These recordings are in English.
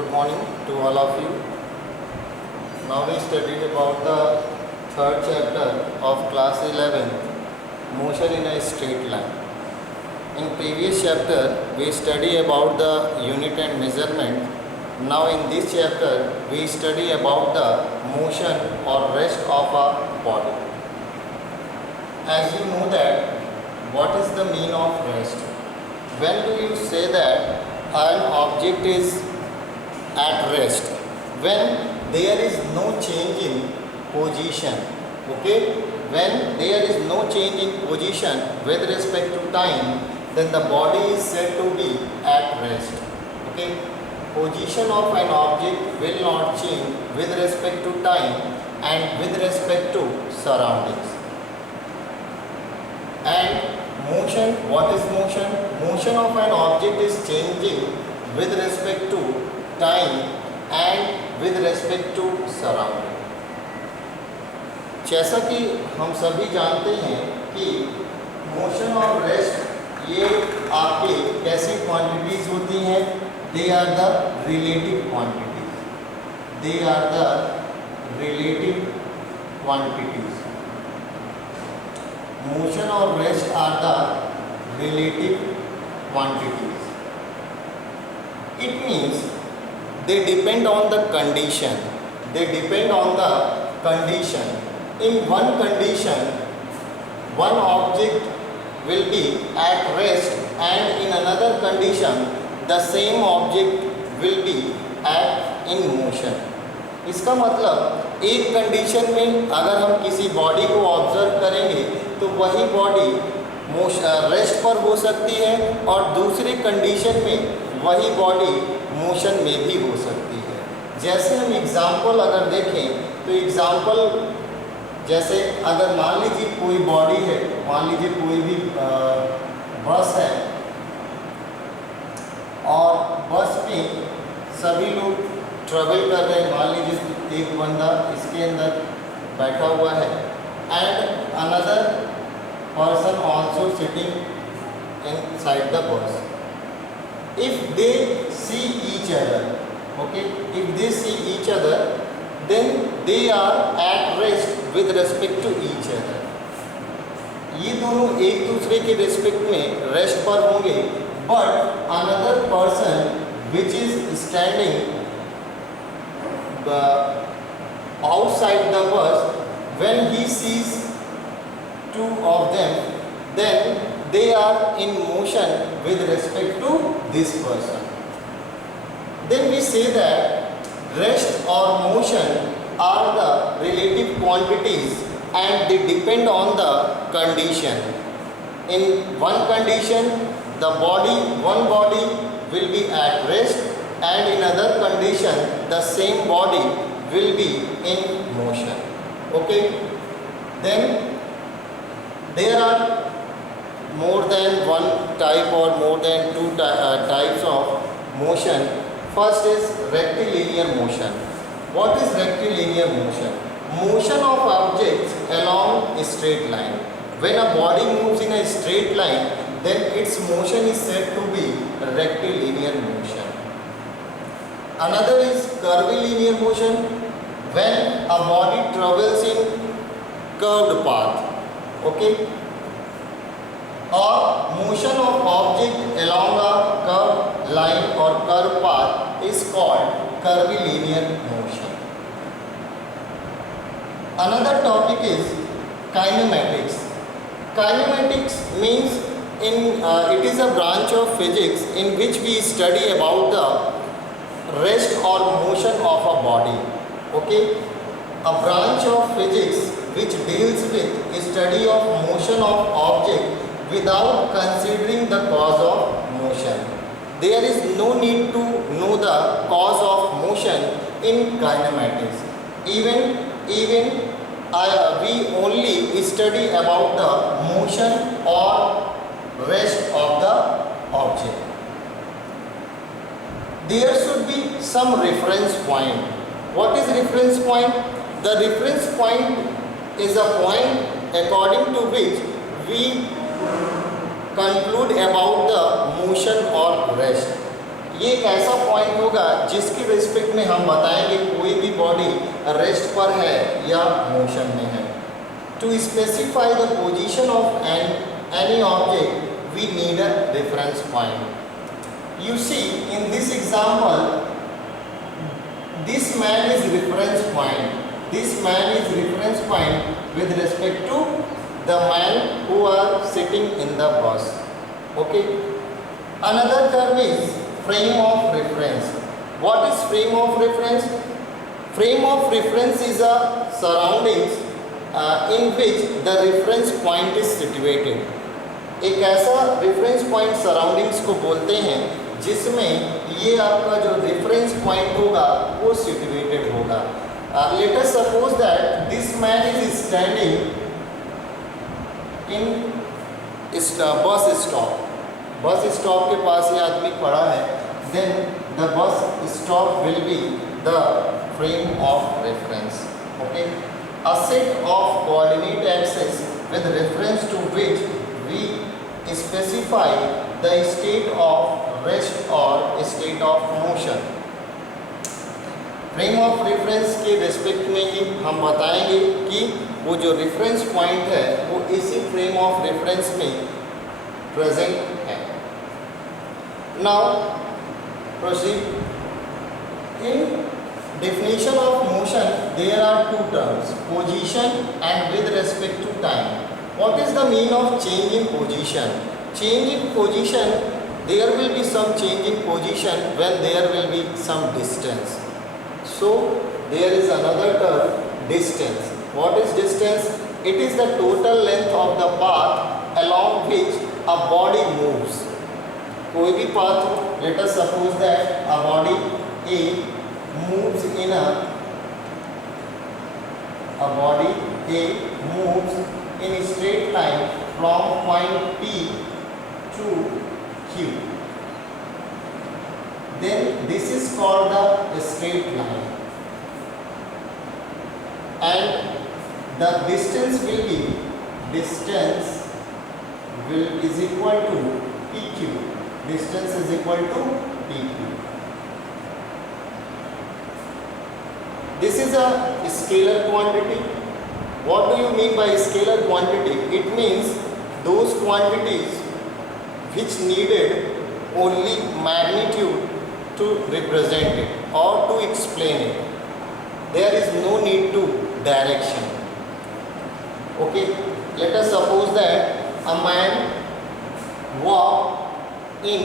Good morning to all of you. Now we studied about the third chapter of class 11, motion in a straight line. In previous chapter we study about the unit and measurement. Now in this chapter we study about the motion or rest of a body. As you know that what is the mean of rest? When do you say that an object is at rest? When there is no change in position. Okay? When there is no change in position with respect to time, then the body is said to be at rest. Okay? Position of an object will not change with respect to time and with respect to surroundings. And motion, what is motion? Motion of an object is changing with respect to time and with respect to surrounding. जैसा कि हम सभी जानते हैं कि motion और rest ये आपके कैसी क्वांटिटीज होती हैं? They are the relative quantities. They are the relative quantities. Motion और rest are the relative quantities. It means they depend on the condition. They depend on the condition. In one condition, one object will be at rest, and in another condition, the same object will be in motion. इसका मतलब एक condition में अगर हम किसी body को observe करेंगे तो वही बॉडी रेस्ट पर हो सकती है और दूसरी कंडीशन में वही बॉडी मोशन में भी हो सकती है. जैसे हम एग्जाम्पल अगर देखें तो एग्जाम्पल जैसे अगर मान लीजिए कोई बॉडी है, मान लीजिए कोई भी बस है और बस में सभी लोग ट्रैवल कर रहे हैं. मान लीजिए एक बंदा इसके अंदर बैठा हुआ है and another person also sitting inside the bus. If they see each other, okay, if they see each other, then they are at rest with respect to each other. ये दोनों एक दूसरे के रेस्पेक्ट में रेस्ट पर होंगे, but another person which is standing outside the bus, when he sees two of them, then they are in motion with respect to this person. Then we say that rest or motion are the relative quantities and they depend on the condition. In one condition, one body will be at rest, and in other condition, the same body will be in motion. Okay? Then there are more than one type or more than two types of motion. First is rectilinear motion. What is rectilinear motion? Motion of objects along a straight line. When a body moves in a straight line, then its motion is said to be rectilinear motion. Another is curvilinear motion. When a body travels in curved path. Okay, or motion of object along a curved line or curved path is called curvilinear motion. Another topic is kinematics. Kinematics means it is a branch of physics in which we study about the rest or motion of a body. Okay, a branch of physics which deals with a study of motion of object without considering the cause of motion. There is no need to know the cause of motion in kinematics. Even we only study about the motion or rest of the object. There should be some reference point. What is reference point? The reference point is a point according to which we conclude about the motion or rest. ये एक ऐसा point होगा जिसके respect में हम बताएंगे कोई भी बॉडी रेस्ट पर है या मोशन में है. To specify the position of any object we need a reference point. You see in this example, this man is reference point. This man is reference point with respect to the man who are sitting in the bus. Okay. Another term is frame of reference. What is frame of reference? Frame of reference is a surroundings in which the reference point is situated. एक ऐसा reference point surroundings को बोलते हैं जिसमें ये आपका जो reference point होगा वो सिचुएटेड होगा. Let us suppose that this man is standing in bus stop. Bus stop के पास ये आदमी खड़ा है. Then the bus stop will be the frame of reference. Okay. A set of coordinate axis with reference to which we specify the state of rest or state of motion. Frame of reference के respect में ही हम बताएंगे कि वो जो reference point है वो इसी फ्रेम ऑफ रेफरेंस में प्रेजेंट है. Now proceed. In definition of motion there are two terms, position and with respect to time. What is the mean of change in position? Change in position, there will be some change in position when there will be some distance. So there is another term, distance. What is distance? It is the total length of the path along which a body moves. कोई भी path हो, let us suppose that a body A moves in a body A moves in a straight line from point P to Q. Then this is called the straight line, and the distance will be is equal to PQ. Distance is equal to PQ. This is a scalar quantity. What do you mean by scalar quantity? It means those quantities which needed only magnitude to represent it or to explain it. There is no need to direction. Okay, let us suppose that a man walk in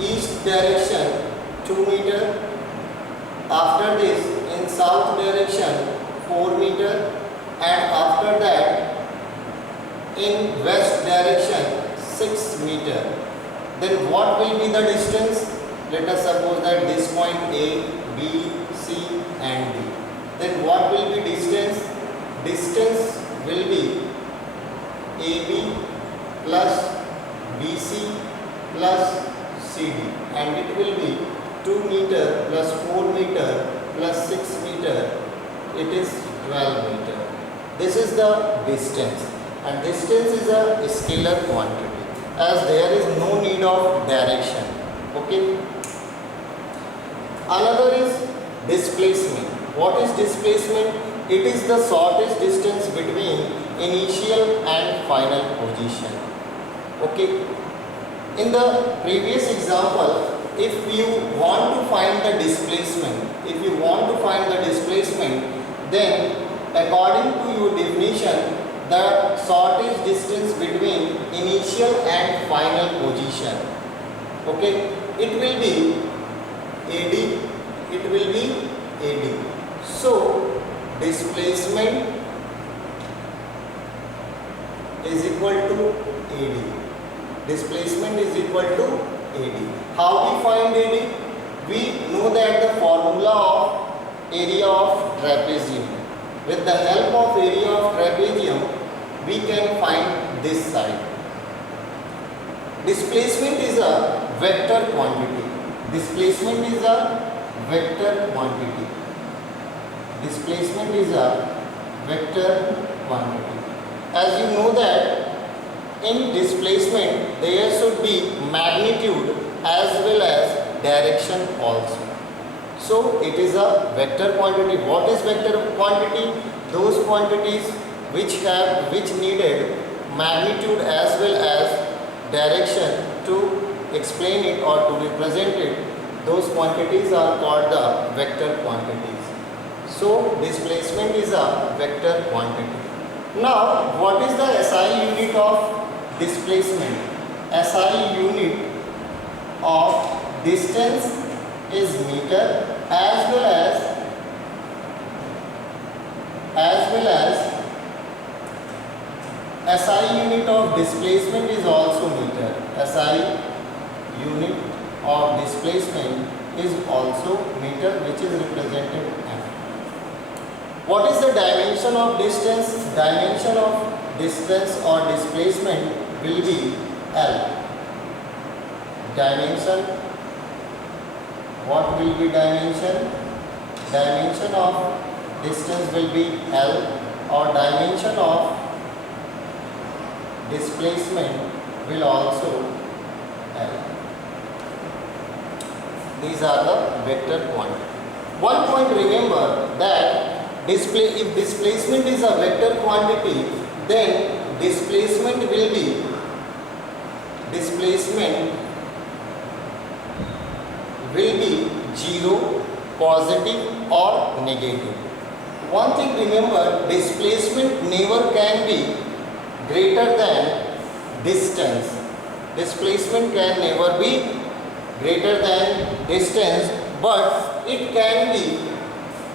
east direction 2 meter. After this, in south direction 4 meter, and after that in west direction 6 meter. Then what will be the distance? Let us suppose that this point A, B, C and D. Then what will be distance? Distance will be AB plus BC plus CD, and it will be 2 meter plus 4 meter plus 6 meter. It is 12 meter. This is the distance, and distance is a scalar quantity as there is no need of direction. Okay. Another is displacement. What is displacement? It is the shortest distance between initial and final position. Okay. In the previous example, if you want to find the displacement, then according to your definition, the shortest distance between initial and final position, okay, it will be AD. It will be AD. So displacement is equal to AD. Displacement is equal to AD. How we find AD? We know that the formula of area of trapezium. With the help of area of trapezium, we can find this side. Displacement is a vector quantity. Displacement is a vector quantity. Displacement is a vector quantity. As you know that in displacement there should be magnitude as well as direction also. So it is a vector quantity. What is vector quantity? Those quantities which needed magnitude as well as direction to explain it or to represent it. Those quantities are called the vector quantities. So displacement is a vector quantity. Now what is the SI unit of displacement? SI unit of distance is meter as well as SI unit of displacement is also meter. SI unit of displacement is also meter, which is represented M. What is the dimension of distance? Dimension of distance or displacement will be L. Dimension. What will be dimension? Dimension of distance will be L, or dimension of displacement will also L. These are the vector quantities. One point, remember that if displacement is a vector quantity, then displacement will be zero, positive or negative. One thing remember, displacement never can be greater than distance. Displacement can never be greater than distance, but it can be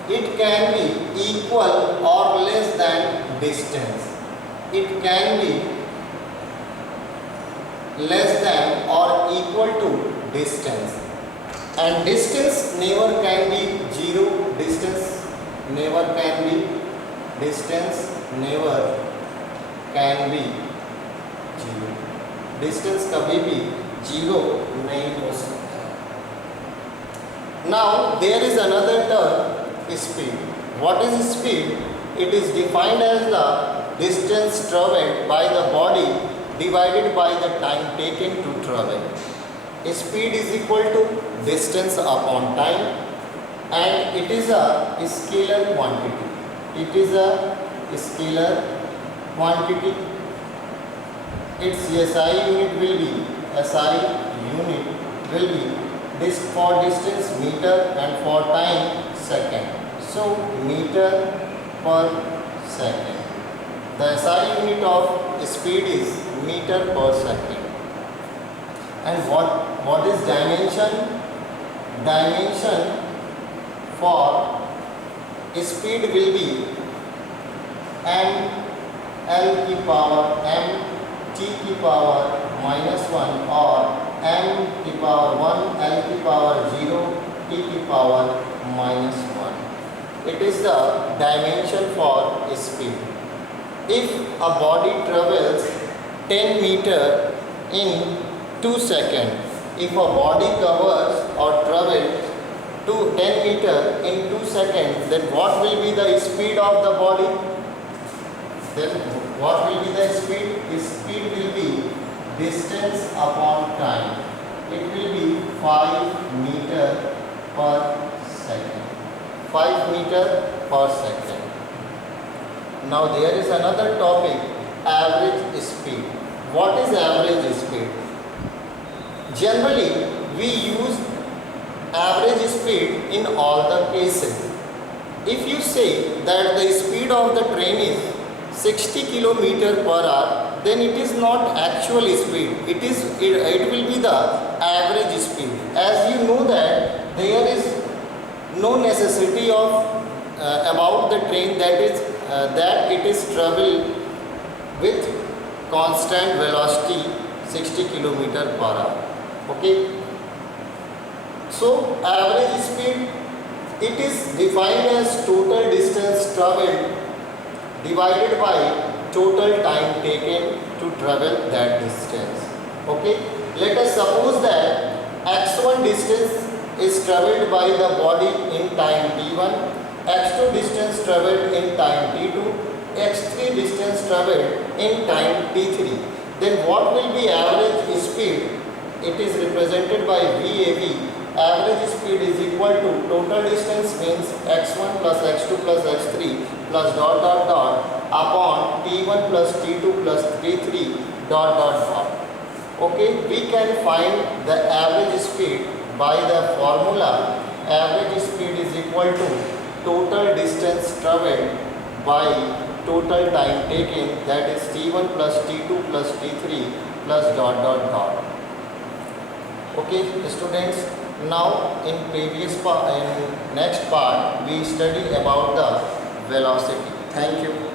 equal or less than distance. It can be less than or equal to distance. And distance never can be zero. Distance never can be zero. Distance कभी भी zero नहीं हो सकता. Now there is another term, speed. What is speed? It is defined as the distance traveled by the body divided by the time taken to travel. Speed is equal to distance upon time, and it is a scalar quantity. It is a scalar quantity. Its SI unit will be for distance meter and for time second. So meter per second. The SI unit of speed is meter per second. And what is dimension? Dimension for speed will be m l की power m t की power -1 or m की power 1 l की power 0 t की power -1. It is the dimension for speed. If a body travels 10 meter in 2 seconds, if a body covers or travels to 10 meter in 2 seconds, then what will be the speed of the body? Then what will be the speed? The speed will be distance upon time. It will be 5 meter per second. 5 meter per second. Now there is another topic, average speed. What is average speed? Generally, we use average speed in all the cases. If you say that the speed of the train is 60 km per hour, then it is not actual speed. It will be the average speed. As you know that there is no necessity of about the train that it is travel with constant velocity 60 km per hour. Okay. So average speed, it is defined as total distance traveled divided by total time taken to travel that distance. Okay. Let us suppose that x1 distance is traveled by the body in time t1, x2 distance traveled in time t2, x3 distance traveled in time t3. Then what will be average speed? It is represented by VAV, average speed is equal to total distance means x1 plus x2 plus x3 plus dot dot dot upon t1 plus t2 plus t3 dot dot dot. Okay, we can find the average speed by the formula. Average speed is equal to total distance travelled by total time taken, that is t1 plus t2 plus t3 plus dot dot dot. Okay students, now in next part we study about the velocity. Thank you.